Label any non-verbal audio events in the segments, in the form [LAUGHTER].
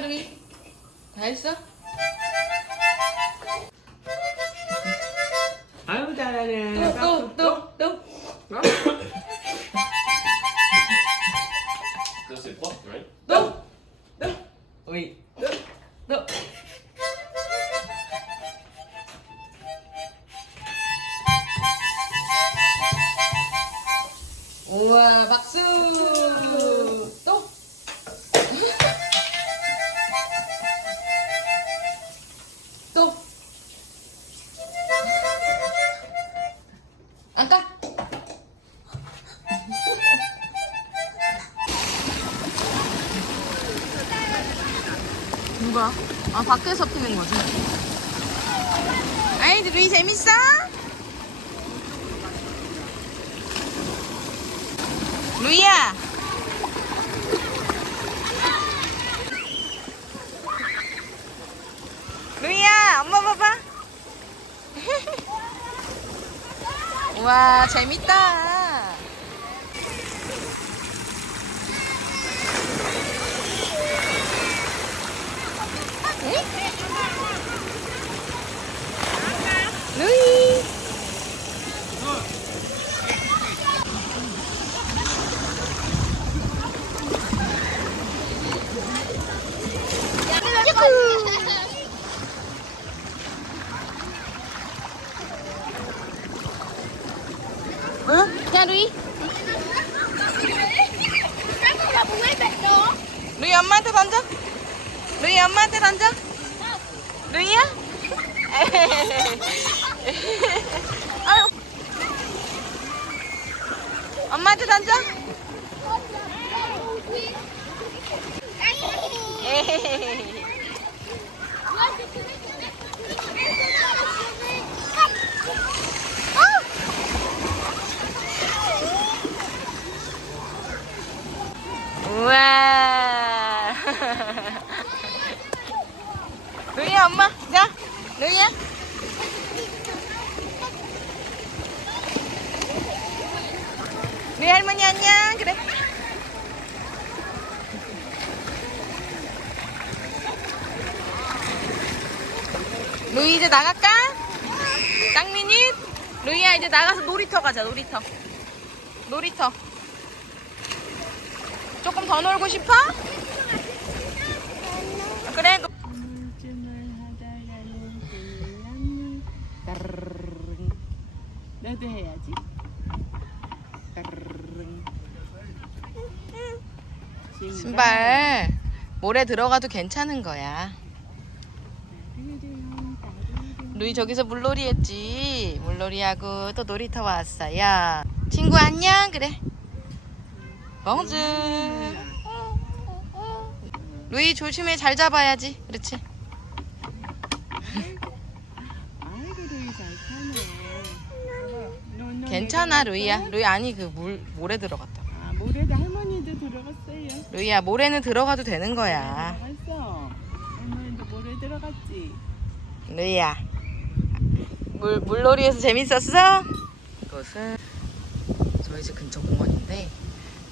루이 다 했어? 아유 잘하네. 또 또또 Does it pop, right? 밖에서 피는 거지. 아이들 루이 재밌어? 루이야. 루이야, 엄마 봐봐. [LAUGHS] 와, 재밌다. 루이. 응? 자, 루이. 루이 엄마한테 던져. 루이 엄마한테 던져. 루이야? 아유. 엄마한테 던져. 에헤헤헤. 우와. 루이야 엄마 자 루이야 루이 할머니 안녕 그래 루이 이제 나갈까? 땅민이 루이야 이제 나가서 놀이터 가자 놀이터 놀이터 조금 더 놀고 싶어? 그래 노- 나도 해야지. 신발 모래 들어가도 괜찮은 거야. 루이 저기서 물놀이 했지. 물놀이 하고 또 놀이터 왔어요. 친구 안녕 그래. 멍즈. 루이 조심해 잘 잡아야지. 그렇지. 괜찮아 루이야. 루이 아니 그 물 모래 들어갔다. 아 모래도 할머니도 들어갔어요. 루이야 모래는 들어가도 되는 거야. 들어갔어. 할머니도 모래 들어갔지. 루이야. 물 물놀이에서 재밌었어? 이것은 저희 집 근처 공원인데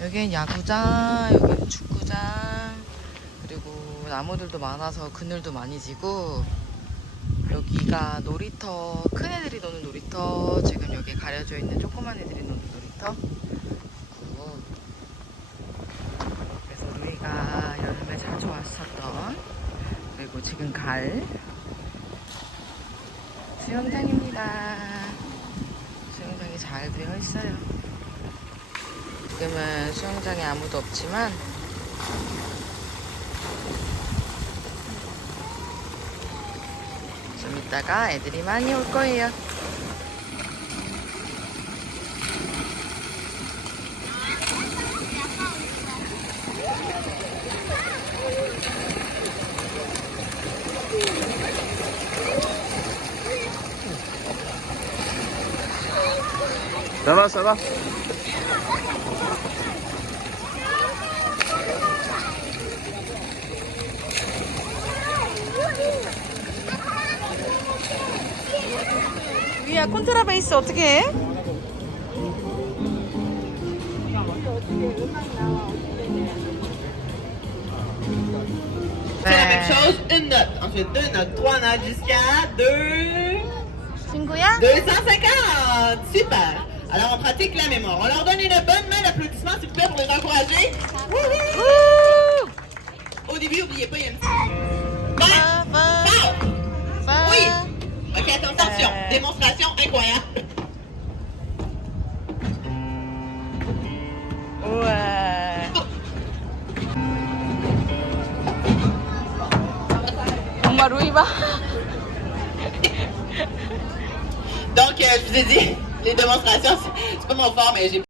여기는 야구장, 여기는 축구장, 그리고 나무들도 많아서 그늘도 많이 지고 여기가 놀이터, 큰 애들이 노는 놀이터, 지금 여기 가려져 있는 조그만 애들이 노는 놀이터. 그래서 루이가 여름에 자주 왔었던 그리고 지금 갈 수영장입니다. 수영장이 잘 되어 있어요. 지금은 수영장에 아무도 없지만 좀 이따가 애들이 많이 올 거예요. 잡아, 잡아. 위야 콘트라베이스 어떻게 해? 네. Même chose, une note. Ensuite, deux notes. Trois notes jusqu'à deux... 친구야? 250! Super! Alors, on pratique la mémoire. On leur donne une bonne main d'applaudissement, s'il vous plaît, pour les encourager. Au début, n'oubliez pas, il y a une petite... Oui! OK, attention, démonstration incroyable. Ouais. [LAUGHS] Donc, euh, je vous ai dit les démonstrations, c'est pas mon fort, mais j'ai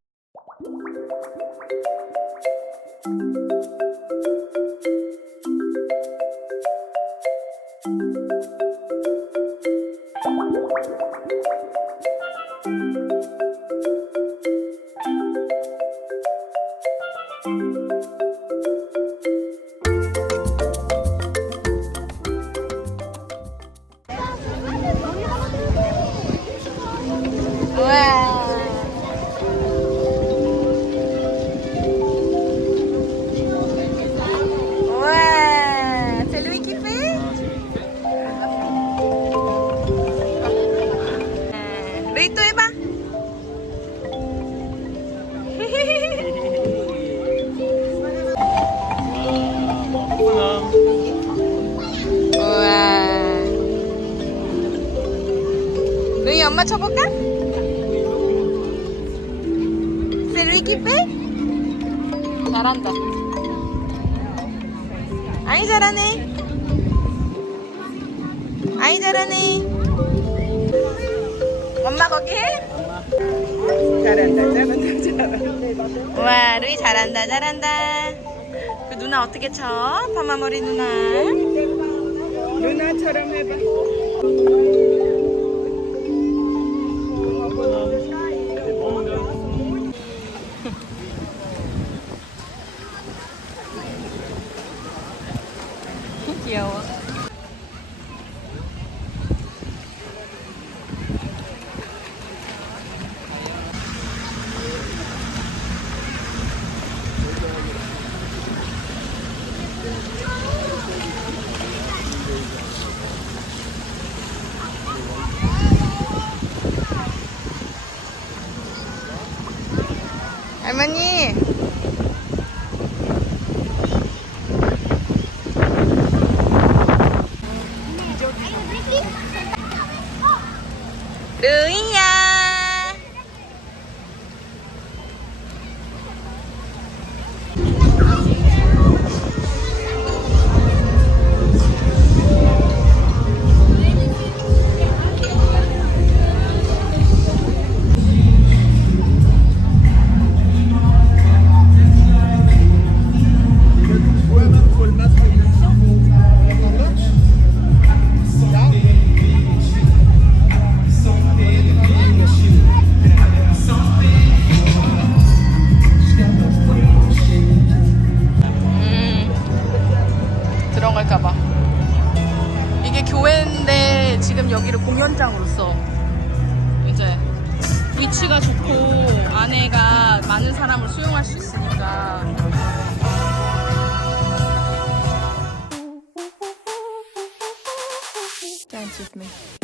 아이 잘하네. 아이 잘하네. 엄마 거기 해? 잘한다, 잘한다, 잘한다. 와 루이 잘한다 잘한다. 그 누나 어떻게 쳐? 파마머리 누나. 누나처럼 해봐. 귀여 with me.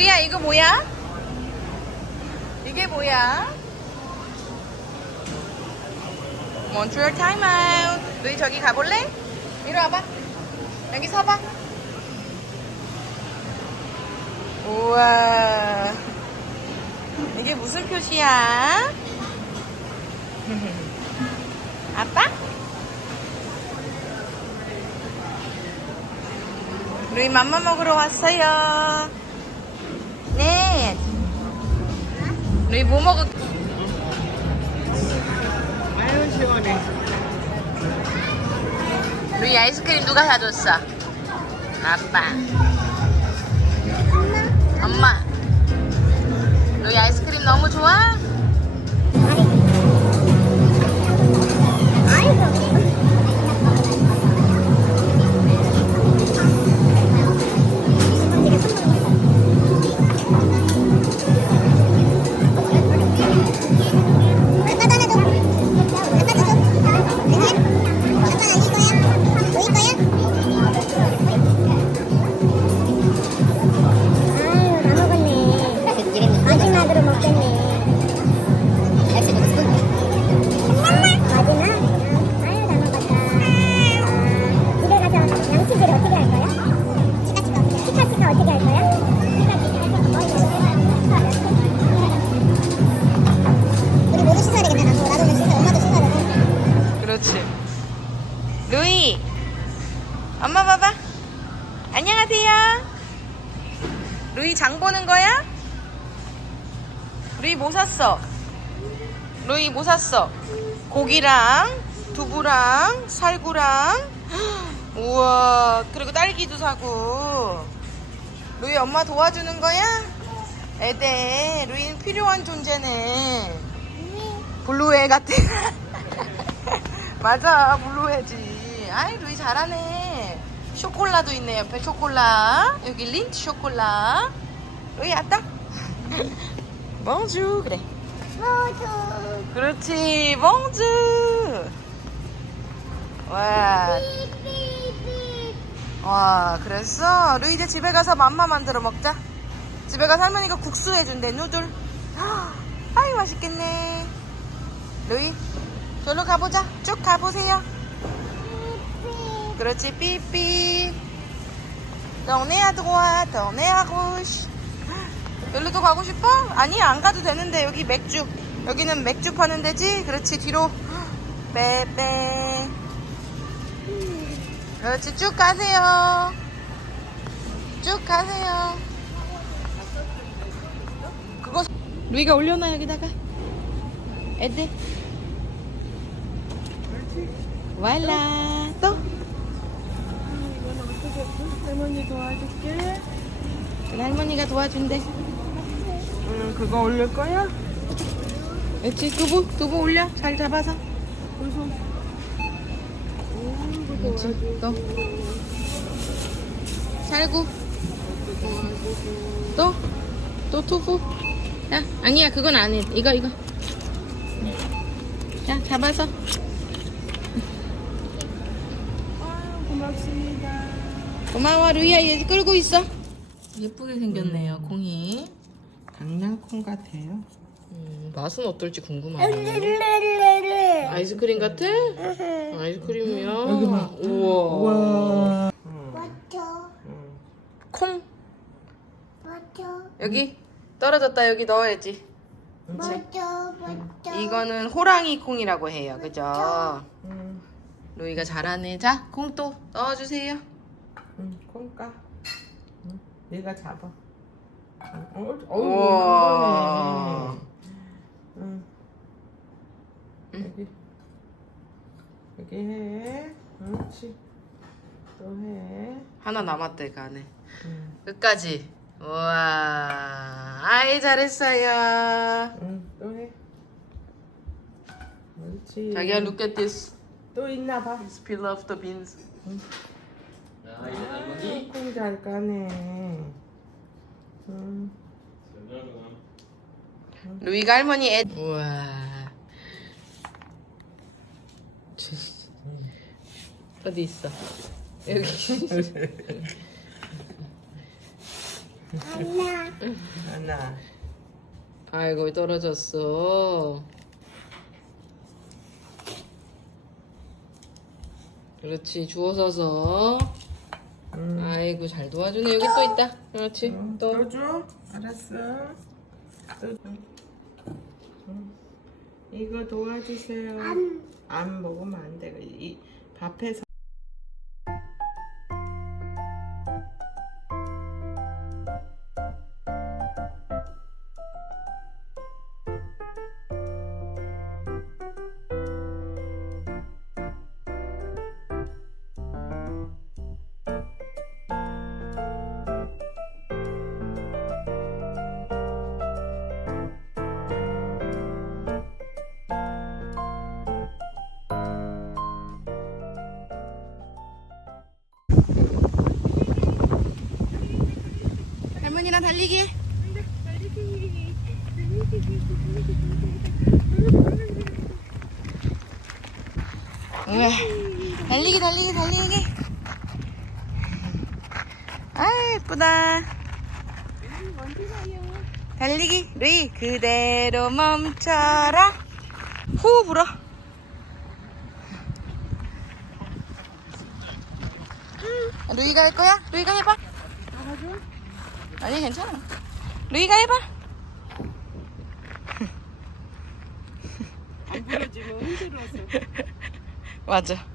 루이야, 이거 뭐야? 이게 뭐야? 몬트리올 타임아웃. 너희 저기 가볼래? 이리 와봐. 여기 서봐. 우와. 이게 무슨 표시야? [LAUGHS] 아빠? 루이 맘마 먹으러 왔어요. 루이 뭐 먹을? 아유, 시원해. 루이 아이스크림 누가 사줬어? 아빠. 엄마. 루이 아이스크림 너무 좋아? 마지막으로 뭐 샀어? 루이 뭐 샀어? 고기랑 두부랑 살구랑? [GASPS] 우와 그리고 딸기도 사고. 루이 엄마 도와주는 거야? 에데 루이는 필요한 존재네. 블루웨 같아. [LAUGHS] 맞아 블루웨지. 아이 루이 잘하네. 쇼콜라도 있네 옆에. 쇼콜라. 여기 린트 쇼콜라. 루이 왔다 [LAUGHS] 멍주. 그래. 모두. 그렇지. 멍주. 와. 와 그랬어? 루이 이제 집에 가서 맘마 만들어 먹자. 집에 가서 할머니가 국수 해준대 누들. 아이 맛있겠네. 루이 저로 가보자. 쭉 가보세요. 그렇지 삐삐. 동네야 들어와 동네야 고시 여기도 가고 싶어? 아니 안 가도 되는데 여기 맥주. 여기는 맥주 파는 데지? 그렇지 뒤로. 빼빼. 그렇지 쭉 가세요. 쭉 가세요. 그거 루이가 올려놔 여기다가. 애들. 왈라. 또? 할머니 도와줄게. 할머니가 도와준대 응, 그거 올릴 거야? 그렇지 두부 두부 올려. 잘 잡아서. 그렇지 또. 살구. 또? 또 두부? 야 아니야 그건 안해. 이거 이거. 자 잡아서. 고맙습니다. 고마워 루이야. 얘 끌고 있어. 예쁘게 생겼네요 콩이 강낭콩 같아요. 음, 맛은 어떨지 궁금하네 아이스크림 같아? 아이스크림이야? 여기 봐. 우와. 와. 버터, 콩? 버터, 여기? 떨어졌다. 여기 넣어야지. 버터, 버터. 이거는 호랑이 콩이라고 해요. 그죠? 응, 루이가 잘하네. 자 콩 또 넣어주세요. 응, 콩 까. 응, 내가 잡아. 응, 어, 우와. 어우, 응. 여기. 여기 해. 그렇지. 또 해. 하나 남았대 그 안에 응, 끝까지 우와 아이 잘했어요 응, 또 해. 그렇지. 자기야 look at this 또 있나 봐. Peel off the beans 콩잘 까네. 응. 루이가 할머니 애 우와 어디 있어 여기 하나, 하나. 아이고 떨어졌어. 그렇지 주워 서서. 아이고 잘 도와주네 여기 또 있다. 그렇지 또. 또 줘? 알았어. 또 줘. 응. 이거 도와주세요. 안 먹으면 안 돼. 이 밥해서. 달리기. 우와. 달리기 달리기 달리기. 아 예쁘다. 달리기 루이 그대로 멈춰라. 후 불어. 루이가 할 거야? 루이가 해봐. 아니 괜찮아. 루이가 해봐. 안 부러지면 힘들어서. [LAUGHS] 맞아.